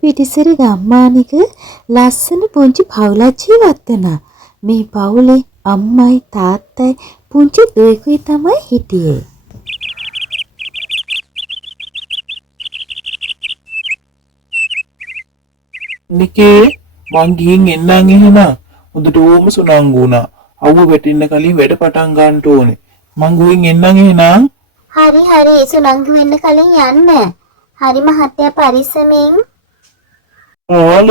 පිටිසර ගම්මානික ලස්සන පුංචි පවුලක් ජීවත් වෙනවා. මේ පවුලේ අම්මයි තාත්තයි පුංචි දුවෙකුයි තමයි හිටියේ. නිකේ මං ගිහින් එන්නම් එහෙනම්. හොඳට ඕම සුනංගු වුණා. අවුව වැටෙන්න කලින් වැඩ පටන් ගන්න ඕනේ. මං ගිහින් එන්නම් එහෙනම්. හරි සුනංගු වෙන්න කලින් යන්න. හරි මහත්තයා පරිස්සමෙන්. ආල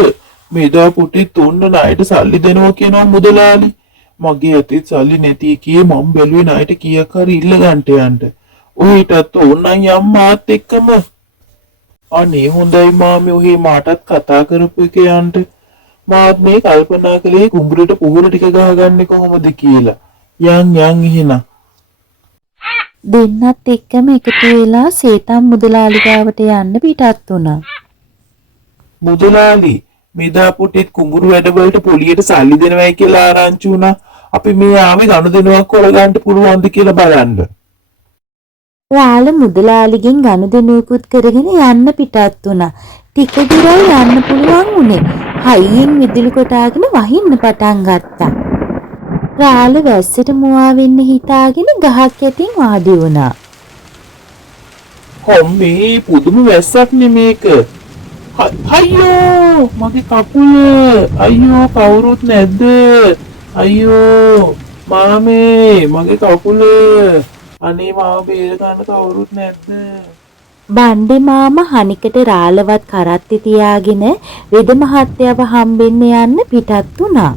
මේදා පුටි තුන්න ණයට සල්ලි දෙනවා කියනවා මුදලාලි. මගේ අතේ සල්ලි නැති කී මම බැලුවේ ණයට කීයක් හරි ඉල්ල ගන්නට යන්න. ඔයිටත් ඕනනම් යම් මාත් එක්කම. අනේ හොඳයි මාමේ ඔහේ මාටත් කතා කරපු එක යන්න. මාත් මේ කල්පනා කළේ කුඹුරට පුහුණු ටික ගහගන්නේ කොහොමද කියලා. යන් එහෙනම්. දෙන්නත් එක්කම එකතු වෙලා සේතම් මුදලාලි ගාවට යන්න පිටත් වුණා. මුදලාලි මේදා පුටිත් කුඹුරු වැඩවලට පොලියට සල්ලි දෙනවයි කියලා ආරංචි වුණා. අපි මේ ආවේ ගනුදෙනුවක් කරගන්න පුළුවන්ද කියලා බලන්න. රාළ මුදලාලිගෙන් ගනුදෙනුවකුත් කරගෙන යන්න පිටත් වුණා. ටික දුරයි යන්න පුළුවන් උනේ. හයියෙන් විදුලි කොටාගෙන වහින්න පටන් ගත්තා. රාළ වැස්සට මුවා වෙන්න හිතාගෙන ගහක් යටින් වාඩි වුණා. කොම්බේ පුදුම වැස්සක් නේ මේක. අයියෝ මගේ කකුල. අයියෝ කවුරුත් නැද්ද? අයියෝ මාමේ මගේ කකුල. අනේ මාව බේර ගන්න කවුරුත් නැද්ද? බණ්ඩේ මාමා හනිකට රාළවත් කරත්ති තියාගෙන වෙද මහත්තයව හම්බෙන්න යන්න පිටත් වුණා.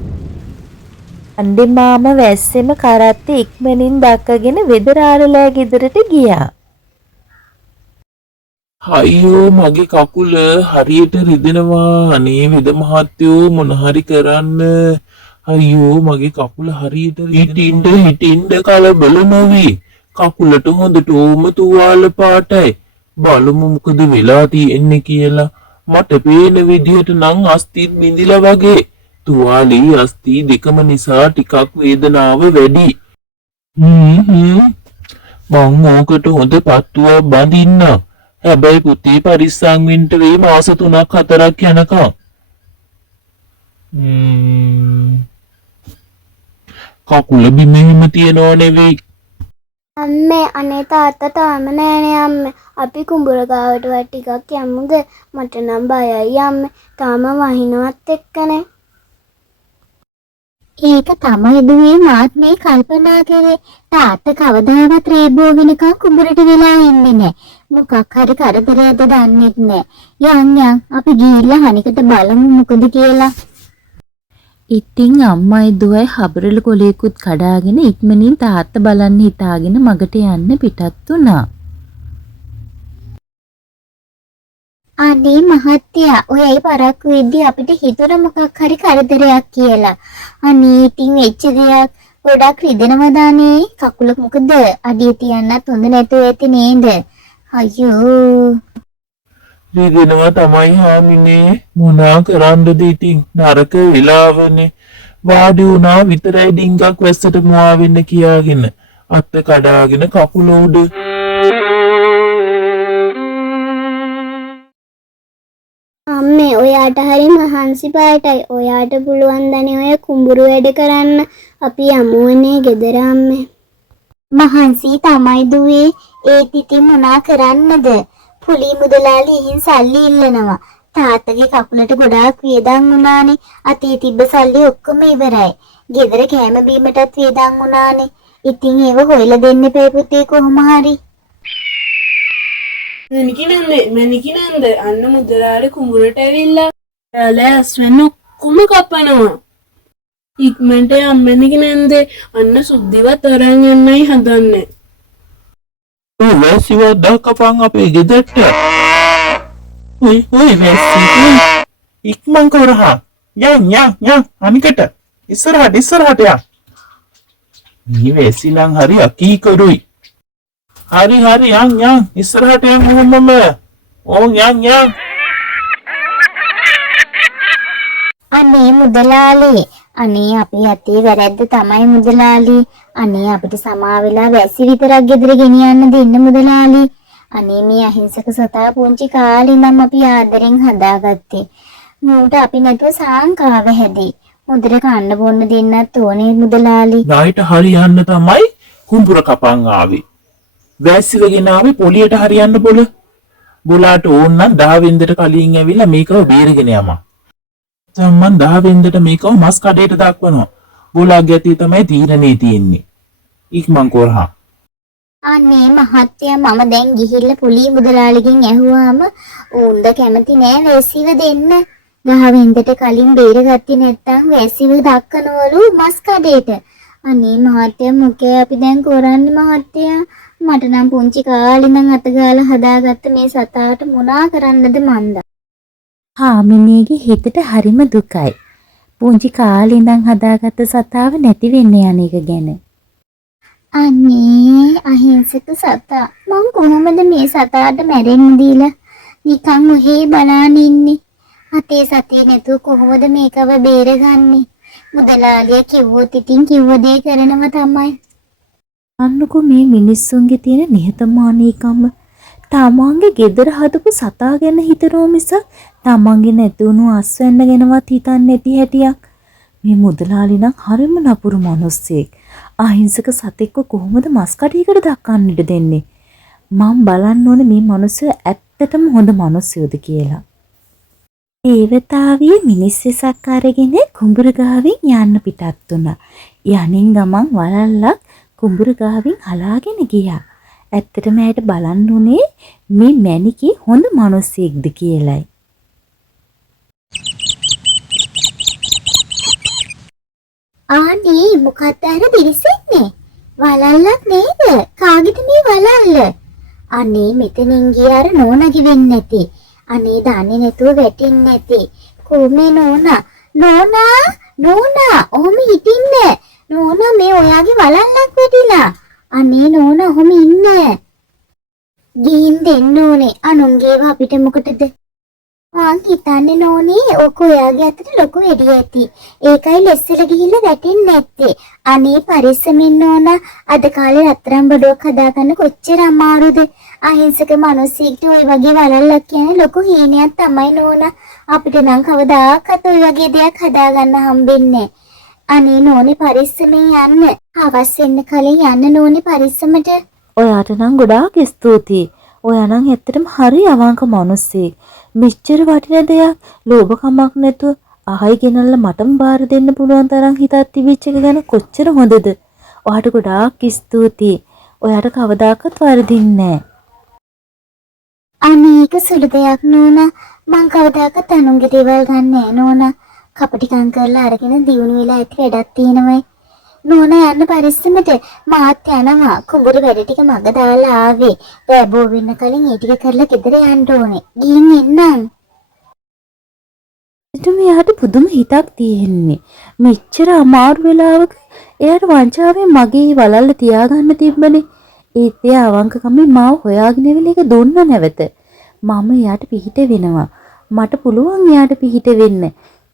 බණ්ඩේ මාමා වැස්සෙම කරත්ති ඉක්මනින් දක්කගෙන වෙද රාළලා ගෙදරට ගියා. අයියෝ මගේ කකුල හරියට රිදෙනවා. අනේ වෙද මහත්තයෝ මොන හරි කරන්න. අයියෝ මගේ කකුල හරියට හිටින්ද කලබල නොවි. කකුලට හොඳට ඕම තුවාල පාටයි. බලමු මොකද වෙලා තියෙන්නේ කියලා. මට පේන විදිහට නම් අස්තිත් බිඳිලා වගේ. තුවාලේ අස්ති දෙකම නිසා ටිකක් වේදනාව වැඩි. මං ඕකට හොඳ පත්තුවක් බඳින්න. හැබැයි පුතේ පරිස්සම් වෙන්න වෙයි මාස 3ක් 4ක් යනකම්. කකුල බිමෙහිම තියනෝ නෙවෙයි. අම්මේ අනේ තාත්තා තාම නෑනේ අම්මේ. අපි කුඹුර ගාවට ටිකක් යමුද? මට නම් බයයි අම්මේ. තාම වහිනවත් එක්කනේ. ඒක තමයි දුවේ මාත් මේ කල්පනා කරේ. තාත්තා කවදාවත් රේබෝ වෙනකන් කුඹුරට වෙලා ඉන්නේ නෑ. මොකක් හරි කරදරයක්ද දන්නෙත් නෑ. යන් අපි ගිහිල්ලා හනිකට බලමු මොකද කියලා. ඉතින් අම්මයි දුවයි හබරල කොලේකුත් කඩාගෙන ඉක්මනින් තාත්තා බලන්න හිතාගෙන මගට යන්න පිටත් වුණා. අනේ මහත්තයා ඔයයි පරක්කු වෙද්දි අපිට හිතුණ මොකක් හරි කරදරයක් කියලා. අනේ ඉතින් වෙච්ච දෙයක් ගොඩක් රිදෙනවා දානේ. කකුල මොකද අඩිය තියන්නත් හොඳ නැතුව ඇති නේද? අයියෝ රිදෙනවා තමයි හාමිනේ. මොනා කරන්නද ඉතින් නරක වෙලාවනේ. වාඩි වුණා විතරයි ඩිංගක් වැස්සට මුවා වෙන්න කියාගෙන අත්ත කඩාගෙන කකුල උඩ. අම්මේ ඔයාට හරි මහන්සි පාටයි. ඔයාට පුළුවන් දනේ ඔය කුඹුරු වැඩ කරන්න. අපි යමුවනේ ගෙදර අම්මේ. මහන්සි තමයි දුවේ. ඒත් ඉතින් මොනා කරන්නද? පුලි මුදලාලි ඉහින් සල්ලි ඉල්ලනවා. තාත්තගේ කකුලට ගොඩාක් වියදම් වුණානේ. අතේ තිබ්බ සල්ලි ඔක්කොම ඉවරයි. ගෙදර කෑම බීමටත් වියදම් වුණානේ. ඉතින් ඒව හොයලා දෙන්න එපා පුතේ කොහොම හරි. මැනිකිනන්ද අන්න මුදලාලි කුඹුරට ඇවිල්ලා ලෑස් වෙන්න ඔක්කොම කපනවා. ඉක්මනට යම්මැනිකිනන්ද අන්න සුද්ධිවත් අරන් යන්නයි හදන්නේ. වැසිවත් දක්කපන් අපේ ගෙදරට. ඔයි වැසි. ඉක්මන් කරහා. යන් අනිකට. ඉස්සරහට යන්. මේ වැසි නම් හරි අකීකරුයි. හරි යන් ඉස්සරහට යන් මොහොමම. ඕන් යන්. අනේ මුදලාලි අනේ අපි අතේ වැරද්ද තමයි මුදලාලි. අනේ අපිට සමා වෙලා වැසි විතරක් ගෙදර ගෙනියන්න දෙන්න මුදලාලි. අනේ මේ අහිංසක සතා පුංචි කාලේ ඉඳන් අපි ආදරෙන් හදාගත්තේ. මූට අපි නැතුව සාංකාව හැදී. මුදර කන්න බොන්න දෙන්නත් ඕනේ මුදලාලි. ණයට හරියන්න තමයි කුඹුර කපන් ආවේ. වැස්සිවගෙන ආවේ පොලියට හරියන්න බොල. බොලාට ඕන නම් 10 වෙනිදාට කලින් ඇවිල්ලා මේකව බේරගෙන යමු. දැන් මං 10 වෙනිදාට මේකව මස් කඩේට දක්වනවා. බොලාගේ ඇති තමයි තීරණේ තියෙන්නේ. ඉක්මන් කරහා. අනේ මහත්තයා මම දැන් ගිහිල්ලා පුලී මුදලාලිගෙන් ඇහුවාම ඌන්ද කැමති නෑ වැසිව දෙන්න. 10 වෙනිදාට කලින් බේරගත්තේ නැත්තම් වැසිව දක්කනවලු මස් කඩේට. අනේ මහත්තයා මොකේ අපි දැන් කරන්නේ මහත්තයා? මට නම් පුංචි කාලේ ඉඳන් අතගාලා හදාගත්ත මේ සතාට මොනා කරන්නද මන්ද? හාමිනේගේ හිතට හරිම දුකයි. පුංචි කාලේ ඉඳන් හදාගත්ත සතාව නැති වෙන්න යන එක ගැන. අනේ අහිංසක සතා මං කොහොමද මේ සතාට මැරෙන්න දීලා නිකන් ඔහේ බලාන ඉන්නේ? අතේ සතිය නැතුව කොහොමද මේකව බේරගන්නේ? මුදලාලිය කිව්වොත් ඉතින් කිව්ව දේ කරනවා තමයි. අන්නකෝ මේ මිනිස්සුන්ගේ තියෙන නිහතමානීකම. තමන්ගේ ගෙදර හදපු සතා ගැන හිතනෝ මිසක් තමන්ගේ නැතුණු අස්වැන්න ගැනවත් හිතන්නේ නැති හැටියක්. මේ මුදලාලි නම් හරිම නපුරු මිනිස්සෙක්. අහිංසක සතෙක්ව කොහොමද මස් කඩේකට දක්වන්න ඉඩ දෙන්නේ? මම බලන්න ඕනේ මේ මිනිස්සු ඇත්තටම හොඳ මිනිස්සුද කියලා. ඒවතාවිය මිනිස් වෙසක් අරගෙන කුඹුර ගාවින් යන්න පිටත් වුණා. යනින් ගමන් වලල්ලක් කුඹුර ගාවින් හලාගෙන ගියා. ඇත්තටම ඇයට බලන්න උනේ මේ මැණිකේ හොඳ මිනිස්සෙක්ද කියලයි. ආනේ මොකක්ද අර පිරිසෙන්නේ? වලල්ලක් නේද? කාගෙද මේ වලල්ල? අනේ මෙතනින් ගිය අර නෝනාගේ වෙන්නේ නැති. අනේ දන්නේ නැතුව වැටෙන්නේ නැති. කොහොමේ නෝනා? නෝනා ඔහොම හිටින්නේ. නෝනා මේ ඔයාගේ වලල්ලක් වැටිලා. අනේ නෝනා ඔහොම ඉන්නේ. ගිහින් දෙන්න ඕනේ. අනුන්ගේව අපිට මොකටද? මං හිතන්නේ නෝනේ ඔක ඔයාගේ අතට ලොකු වෙඩි ඇති. ඒකයි ලෙස්සල ගිහිල්ලා වැටෙන්නේ නැත්තේ. අනේ පරිස්සමින් නෝනා. අද කාලේ රත්තරන් බඩුවක් හදාගන්න කොච්චර අමාරුද? අහිංසක මිනිස්සෙක්ට ওই වගේ වලල්ලක් කියන්නේ ලොකු හීනයක් තමයි නෝනා. අපිට නම් කවදාකවත් ওই වගේ දෙයක් හදාගන්න හම්බෙන්නේ. අනේ නෝනේ පරිස්සමින් යන්න. හවස් වෙන්න කලින් යන්න නෝනේ පරිස්සමට. ඔයාට නම් ගොඩාක් ස්තුතියි. ඔයා නම් ඇත්තටම හරි අවංක මිනිස්සෙක්. මෙච්චර වටින දෙයක් ලෝභකමක් නැතුව ආයි ගෙනල්ලා මටම බාර දෙන්න පුළුවන් තරම් හිතක් තිබිච්ච එක ගැන කොච්චර හොඳද? ඔයාට ගොඩාක් ස්තුතියි. ඔයාට කවදාකවත් වරදින්නේ නැහැ. අනේක සුළු දෙයක් නෝනා. මං කවදාකවත් අනුන්ගේ දේවල් ගන්න නෑ නෝනා. කපටිකම් කරලා අරගෙන දියුණු වෙලා ඇති වැඩක් තියෙනවයි. නෝනා යන්න පරිස්සමට. මාත් යනවා. කුඹුර වැඩ ටික මග දාලා ආවේ. බෑබෝ වෙන්න කලින් ඒ ටික කරලා ගෙදර යන්න ඕනේ. ගිහින් එන්නම්. එතන එයාට පුදුම හිතක් තියෙන්නේ. මෙච්චර අමාරු වෙලාවක එයාට වංචාවෙන් මගේ වලල්ල තියාගන්න තිබ්බනේ. ඒත් එයා අවංකකමින් මාව හොයාගෙන ඉවිල එක දුන්න නැවත. මම එයාට පිහිට වෙනවා. මට පුළුවන් එයාට පිහිට වෙන්න.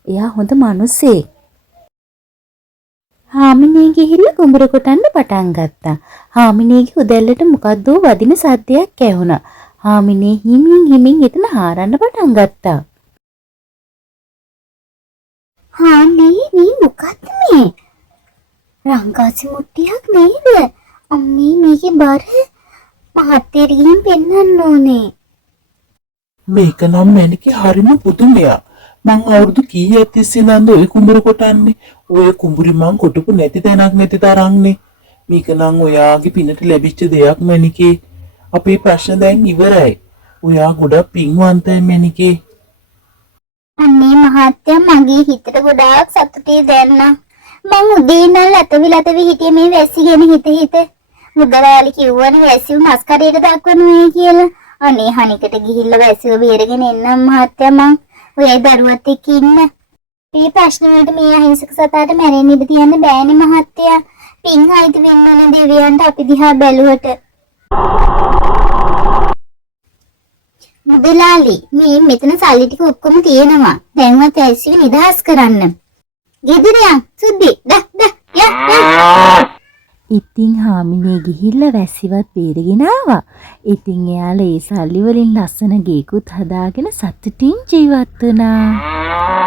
එයා හොඳ මිනිස්සෙක්. හාමිනේ ගිහිල්ලා කුඹුර කොටන්න පටන් ගත්තා. හාමිනේගේ උදැල්ලට මොකද්ද වදින සද්දයක් ඇහුණා. හාමිනේ හිමින් එතන හාරන්න පටන් ගත්තා. හානේ මේ මොකක්ද මේ? රංගාසි මුට්ටියක් නේද? අම්මේ මේකේ බර මහත්තයට ගිහින් පෙන්වන්න ඕනේ. මේක නම් මැනිකේ හරිම පුදුමයක්. මං අවුරුදු කීයක් තිස්සේ ඉඳන්ද ඔය කුඹුර කොටන්නේ? ඔය කුඹුරි මං කොටපු නැති තැනක් නැති තරම්නේ. මේක නම් ඔයාගේ පිනට ලැබිච්ච දෙයක් මැනිකේ. අපේ ප්‍රශ්න දැන් ඉවරයි. ඔයා ගොඩක් පින්වන්තයි මැනිකේ. අනේ මහත්තයා මගේ හිතට ගොඩාක් සතුටේ දැනෙනවා. මං උදේ ඉඳන් ලතවි හිටියේ මේ වැසි ගැන හිත. මුදලාලි කිව්වනේ වැසිව මස් කඩේට දක්වන්නේ කියලා. අනේ හනිකට ගිහිල්ලා වැසිව බේරගෙන එන්නම් මහත්තයා මං. ඔයයි දරුවත් එක්ක ඉන්න. මේ ප්‍රශ්න වලට මේ අහිංසක සතාට මැරෙන්න ඉඩ තියන්න බෑනේ මහත්තයා. පින් හයිති වෙන්න ඕන දෙවියන්ට අපි දිහා බැලුවට. මුදලාලි මේ මෙතන සල්ලි ටික ඔක්කොම තියෙනවා. දැන්වත් ඇසිව නිදහස් කරන්න. ගෙදර යන් සුද්දි ද ය ඉතින් හාමිනේ ගිහිල්ලා වැස්සිවත් බේරගෙන ආවා. ඉතින් එයාලා ඒ සල්ලි වලින් ලස්සන ගේකුත් හදාගෙන සතුටින් ජීවත් වුණා.